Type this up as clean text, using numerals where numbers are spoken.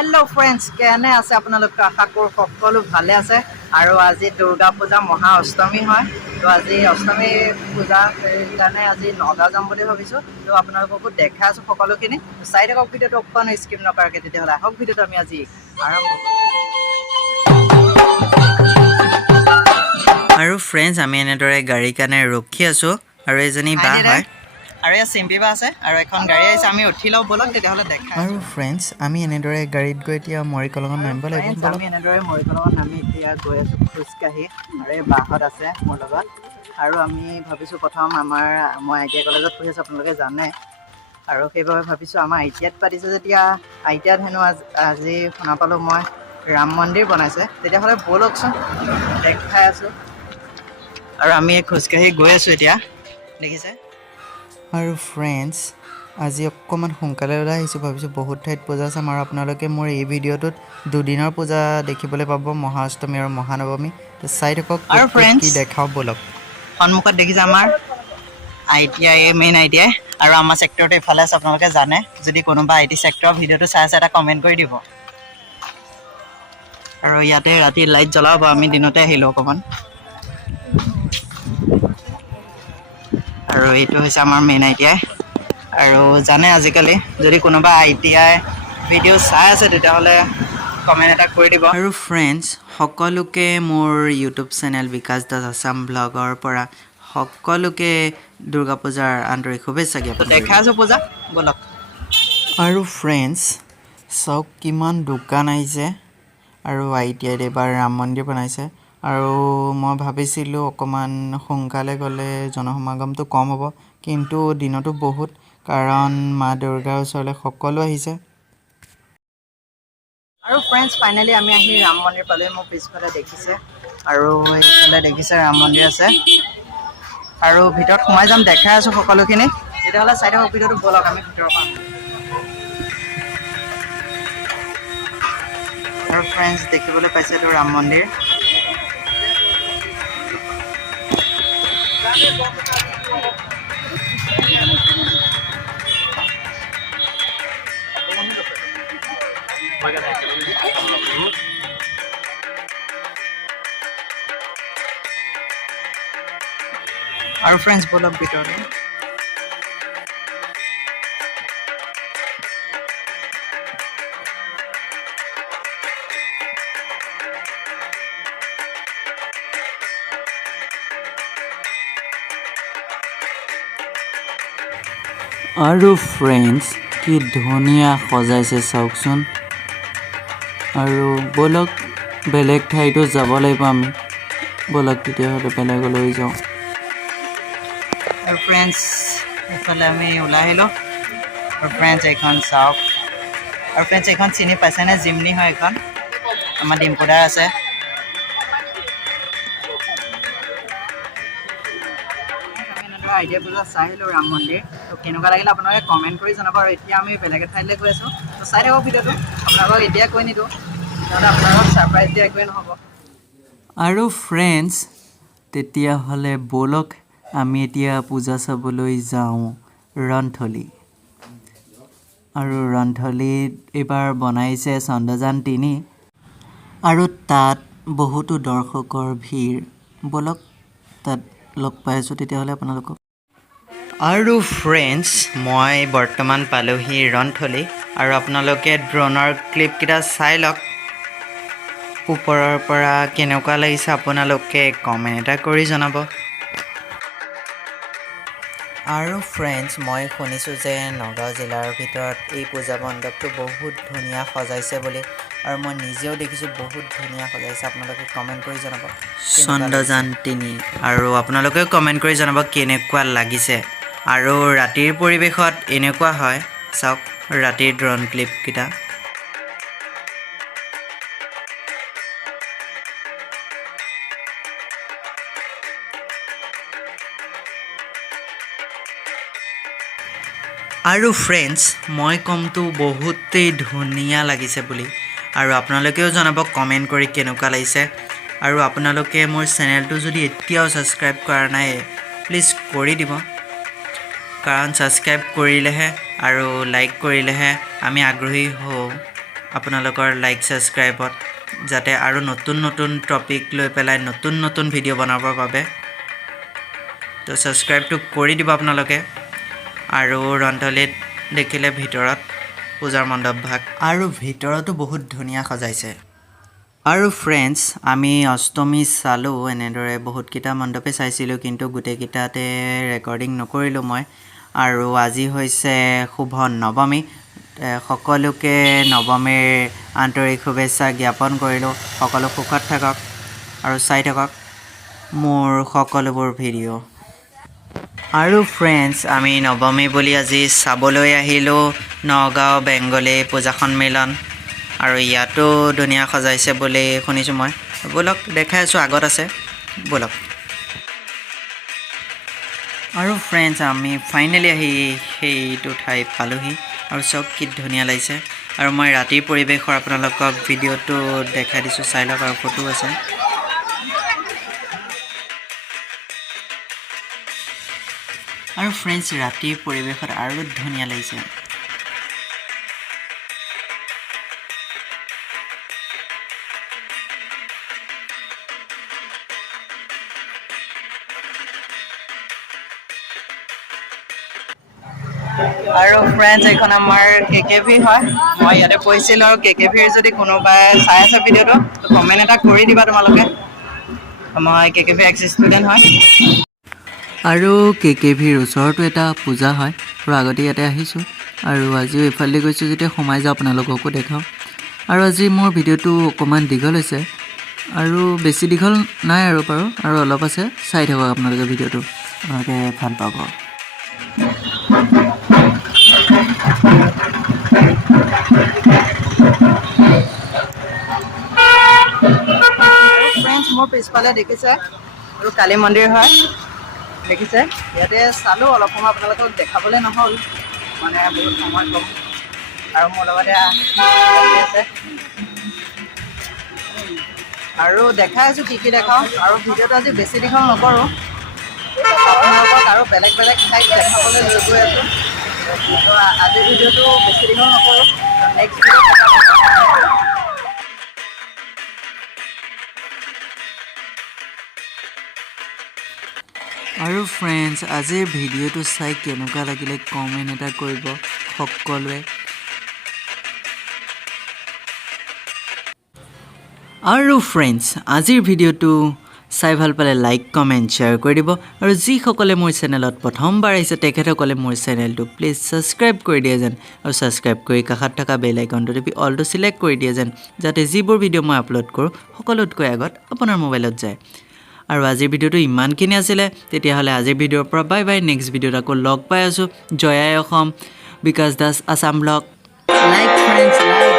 hello friends केने আছে আপোনালোক আশা কৰো সকলো ভালে আছে আৰু আজি দুৰ্গা পূজা মহা অষ্টমী হয় তো আজি অষ্টমী পূজা কাৰণে আজি নগা যাম বুলি ভাবিছো তো আপোনালোককো দেখা আছে সকলোখিনি চাই থাকক ভিডিওটো অকণ স্কিপ নকৰাকে তেতিয়াহ'লে আহক ভিডিওটো আমি আজি আৰম্ভ আৰু ফ্ৰেন্ডছ আমি এনেদৰে গাড়ী কাৰণে ৰখি আছো আৰু এজনী বা হয় আৰু এই চিম্পি বা আছে আৰু এখন গাড়ী আহিছে আমি উঠি লও বলক তেতিয়াহ'লে দেখা আৰু ফ্ৰেন্ডছ আমি এনেদৰে গাড়ীত গৈ এতিয়া মৰিকলঙত নামিব লাগিব আমি এনেদৰে মৰিকলঙত নামি এতিয়া গৈ আছো খোজকাঢ়ি আৰু এই বাহঁত আছে মোৰ লগত আৰু আমি ভাবিছো প্ৰথম আমাৰ মই আইটিআই কলেজত পঢ়ি আছো আপোনালোকে জানে আৰু সেইবাবে ভাবিছো আমাৰ আইটিআইত পাতিছে যেতিয়া আইটিআইত হেনো আজি শুনা পালো মই ৰাম মন্দিৰ বনাইছে তেতিয়াহ'লে ব'লকচোন দেখাই আছো আৰু আমি খোজকাঢ়ি গৈ আছো এতিয়া দেখিছে আৰু ফ্ৰেন্ডছ আজি অকণমান সোনকালে ওলাই আহিছোঁ ভাবিছোঁ বহুত ঠাইত পূজা চাম আৰু আপোনালোকে মোৰ এই ভিডিঅ'টোত দুদিনৰ পূজা দেখিবলৈ পাব মহাষ্টমী আৰু মহানৱমী তো চাই থাকক আৰু কি দেখাওঁ ব'লক সন্মুখত দেখিছে আমাৰ আইটিআই মেইন আইটিআই আৰু আমাৰ ছেক্টৰটো এইফালে আছে আপোনালোকে জানে যদি কোনোবা আইটি ছেক্টৰৰ ভিডিঅ'টো চাই আছে এটা কমেণ্ট কৰি দিব আৰু ইয়াতে ৰাতি লাইট জ্বলাব আমি দিনতে আহিলোঁ অকণমান আৰু এইটো হৈছে আমাৰ মেইন আইটিআই আৰু জানে আজিকালি যদি কোনোবা আইটিআই ভিডিঅ' চাই আছে তেতিয়াহ'লে কমেণ্ট এটা কৰি দিব আৰু ফ্ৰেন্ডছ সকলোকে মোৰ ইউটিউব চেনেল বিকাশ দাস আছাম ব্লগৰ পৰা সকলোকে দুৰ্গা পূজাৰ আন্তৰিক শুভেচ্ছা জ্ঞাপন দেখাই আছোঁ পূজা ব'লক আৰু ফ্ৰেন্ডছ চাওক কিমান দোকান আহিছে আৰু আইটিআইত এইবাৰ ৰাম মন্দিৰ বনাইছে আৰু মই ভাবিছিলোঁ অকণমান সোনকালে গ'লে জনসমাগমটো কম হ'ব কিন্তু দিনতো বহুত কাৰণ মা দুৰ্গাৰ ওচৰলৈ সকলো আহিছে আৰু ফ্ৰেণ্ডছ ফাইনেলি আমি আহি ৰাম মন্দিৰ পালে মোক পিছফালে দেখিছে আৰু এইফালে দেখিছে ৰাম মন্দিৰ আছে আৰু ভিতৰত সোমাই যাম দেখাই আছোঁ সকলোখিনি তেতিয়াহ'লে চাই থাকক ভিডিঅ'টো ব'লক আমি ভিতৰৰ পৰা আৰু ফ্ৰেণ্ডছ দেখিবলৈ পাইছে এইটো ৰাম মন্দিৰ আৰু ফ্ৰেণ্ডছ ব'লক ভিতৰলৈ আৰু ফ্ৰেণ্ডছ কি ধুনীয়া সজাইছে চাওকচোন আৰু ব'লক বেলেগ ঠাইতো যাব লাগিব আমি ব'লক তেতিয়াহ'লে বেলেগলৈ যাওঁ আৰু ফ্ৰেণ্ডছ এইফালে আমি ওলাই আহিলোঁ আৰু ফ্ৰেণ্ডছ এইখন চাওক আৰু ফ্ৰেণ্ডছ এইখন চিনি পাইছেনে জিমনি হয় এইখন আমাৰ ডিম্পুদাৰ আছে আইডিয়া পূজা চাই আহিলোঁ ৰাম মন্দিৰ তো কেনেকুৱা লাগিলে আপোনালোকে কমেণ্ট কৰি জনাব আৰু এতিয়া আমি বেলেগ এঠাইলৈ গৈ আছোঁ তো চাই থাকক ভিডিঅ'টো আপোনালোকক এতিয়া কৈ নিদিওঁ তেতিয়াহ'লে আপোনালোকক ছাৰপ্ৰাইজ দিয়া একোৱেই নহ'ব আৰু ফ্ৰেণ্ডছ তেতিয়াহ'লে ব'লক আমি এতিয়া পূজা চাবলৈ যাওঁ ৰন্থলী আৰু ৰন্থলীত এইবাৰ বনাইছে চন্দ্ৰযান ৩ আৰু তাত বহুতো দৰ্শকৰ ভিৰ ব'লক তাত লগ পাই আছোঁ তেতিয়াহ'লে আপোনালোকক আৰু ফ্ৰেণ্ডছ মই বৰ্তমান পালোহি ৰন্থলী আৰু আপোনালোকে ড্ৰোনৰ ক্লিপকেইটা চাই লওক ওপৰৰ পৰা কেনেকুৱা লাগিছে আপোনালোকে কমেণ্ট এটা কৰি জনাব আৰু ফ্ৰেণ্ডছ মই শুনিছোঁ যে নগাঁও জিলাৰ ভিতৰত এই পূজা মণ্ডপটো বহুত ধুনীয়া সজাইছে বুলি আৰু মই নিজেও দেখিছোঁ বহুত ধুনীয়া সজাইছে আপোনালোকে কমেণ্ট কৰি জনাব চন্দ্ৰযান ৩ আৰু আপোনালোকেও কমেণ্ট কৰি জনাব কেনেকুৱা লাগিছে আৰু ৰাতিৰ পৰিৱেশত এনেকুৱা হয় চাওক ৰাতিৰ ড্ৰোন ক্লিপকেইটা আৰু ফ্ৰেণ্ডছ মই ক'মতো বহুতেই ধুনীয়া লাগিছে বুলি আৰু আপোনালোকেও জনাব কমেণ্ট কৰি কেনেকুৱা লাগিছে আৰু আপোনালোকে মোৰ চেনেলটো যদি এতিয়াও ছাবস্ক্ৰাইব কৰা নাই প্লিজ কৰি দিব কাৰণ ছাবস্ক্ৰাইব কৰিলেহে আৰু লাইক কৰিলেহে আমি আগ্ৰহী হওঁ আপোনালোকৰ লাইক সাবস্ক্ৰাইবত যাতে আৰু নতুন নতুন টপিক লৈ পেলাই নতুন নতুন ভিডিও বনাবৰ বাবে তো সাবস্ক্ৰাইবটো কৰি দিব আপোনালোকে আৰু ৰন্ধলিত দেখিলে ভিতৰত পূজাৰ মণ্ডপ ভাগ আৰু ভিতৰতো বহুত ধুনীয়া সজাইছে আৰু ফ্ৰেণ্ডছ আমি অষ্টমী চালোঁ এনেদৰে বহুতকেইটা মণ্ডপে চাইছিলোঁ কিন্তু গোটেইকেইটাতে ৰেকৰ্ডিং নকৰিলোঁ মই আৰু আজি হৈছে শুভ নৱমী সকলোকে নৱমীৰ আন্তৰিক শুভেচ্ছা জ্ঞাপন কৰিলোঁ সকলো সুখত থাকক আৰু চাই থাকক মোৰ সকলোবোৰ ভিডিঅ' আৰু ফ্ৰেণ্ডছ আমি নৱমী বুলি আজি চাবলৈ আহিলোঁ নগাঁও বেংগলী পূজা সন্মিলন আৰু ইয়াতো ধুনীয়া সজাইছে বুলি শুনিছোঁ মই ব'লক দেখাই আছোঁ আগত আছে ব'লক আৰু ফ্ৰেণ্ডছ আমি ফাইনেলি আহি সেইটো ঠাই পালোহি আৰু চব কি ধুনীয়া লাগিছে আৰু মই ৰাতিৰ পৰিৱেশৰ আপোনালোকক ভিডিঅ'টো দেখাই দিছোঁ চাই লওক আৰু ফটো আছে আৰু ফ্ৰেণ্ডছ ৰাতিৰ পৰিৱেশত আৰু ধুনীয়া লাগিছে আৰু ফ্ৰেণ্ডছ এইখন আমাৰ কেকেভি হয় মই ইয়াতে পঢ়িছিলোঁ আৰু কেকেভিৰ যদি কোনোবাই চাই আছে ভিডিঅ'টো কমেণ্ট এটা কৰি দিবা তোমালোকে মই কেকেভি এক্স ষ্টুডেণ্ট হয় আৰু KKVৰ ওচৰতো এটা পূজা হয় আৰু আগতে ইয়াতে আহিছোঁ আৰু আজিও এইফালে গৈছোঁ যেতিয়া সোমাই যাওঁ আপোনালোককো দেখাওঁ আৰু আজি মোৰ ভিডিঅ'টো অকণমান দীঘল হৈছে আৰু বেছি দীঘল নাই আৰু বাৰু আৰু অলপ আছে চাই থাকক আপোনালোকে ভিডিঅ'টো আপোনালোকে ভাল পাব ফ্ৰেণ্ডছ মোৰ পিছফালে দেখিছে আৰু কালী মন্দিৰ হয় দেখিছে ইয়াতে চালোঁ অলপ সময় আপোনালোকক দেখাবলৈ নহ'ল মানে বহুত সময় কম আৰু মোৰ লগতে আছে আৰু দেখাই আছোঁ কি দেখাওঁ আৰু ভিডিঅ'টো আজি বেছি দীঘল নকৰোঁ আপোনালোকক আৰু বেলেগ বেলেগ ঠাইত দেখাবলৈ লৈ গৈ আছোঁ তো আজিৰ ভিডিঅ'টো বেছি দীঘল নকৰোঁ নেক্সট আৰু ফ্ৰেণ্ডছ আজিৰ ভিডিঅ'টো চাই কেনেকুৱা লাগিলে কমেণ্ট এটা কৰিব সকলোৱে আৰু ফ্ৰেণ্ডছ আজিৰ ভিডিঅ'টো চাই ভাল পালে লাইক কমেণ্ট শ্বেয়াৰ কৰি দিব আৰু যিসকলে মোৰ চেনেলত প্ৰথমবাৰ আহিছে তেখেতসকলে মোৰ চেনেলটো প্লিজ ছাবস্ক্ৰাইব কৰি দিয়ে যেন আৰু ছাবস্ক্ৰাইব কৰি কাষত থকা বেল আইকনটো টিপি অলটো ছিলেক্ট কৰি দিয়ে যেন যাতে যিবোৰ ভিডিঅ' মই আপলোড কৰোঁ সকলোতকৈ আগত আপোনাৰ মোবাইলত যায় আৰু আজিৰ ভিডিঅ'টো ইমানখিনি আছিলে তেতিয়াহ'লে আজিৰ ভিডিঅ'ৰ পৰা বাই বাই নেক্সট ভিডিঅ'ত আকৌ লগ পাই আছোঁ জয় আই Assam Bikash Das Assam blog like friends like